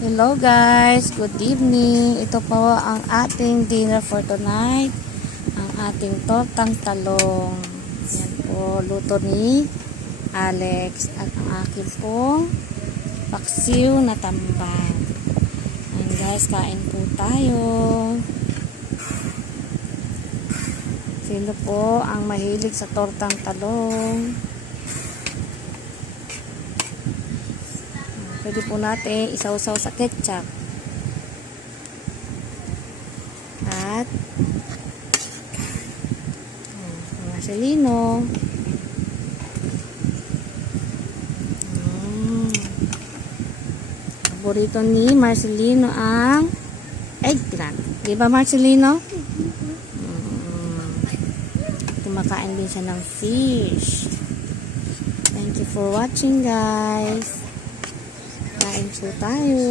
Hello guys, good evening. Ito po ang ating dinner for tonight. Ang ating tortang talong. Yan po, luto ni Alex. At ang akin pong paksiw na tambal. Yan guys, kain po tayo. Sino po ang mahilig sa tortang talong? Pwede po natin isaw-saw sa ketchup. At Marcelino. Paborito ni Marcelino ang eggplant. Di ba Marcelino? Kumakain din siya ng fish. Thank you for watching guys. Kain po tayo.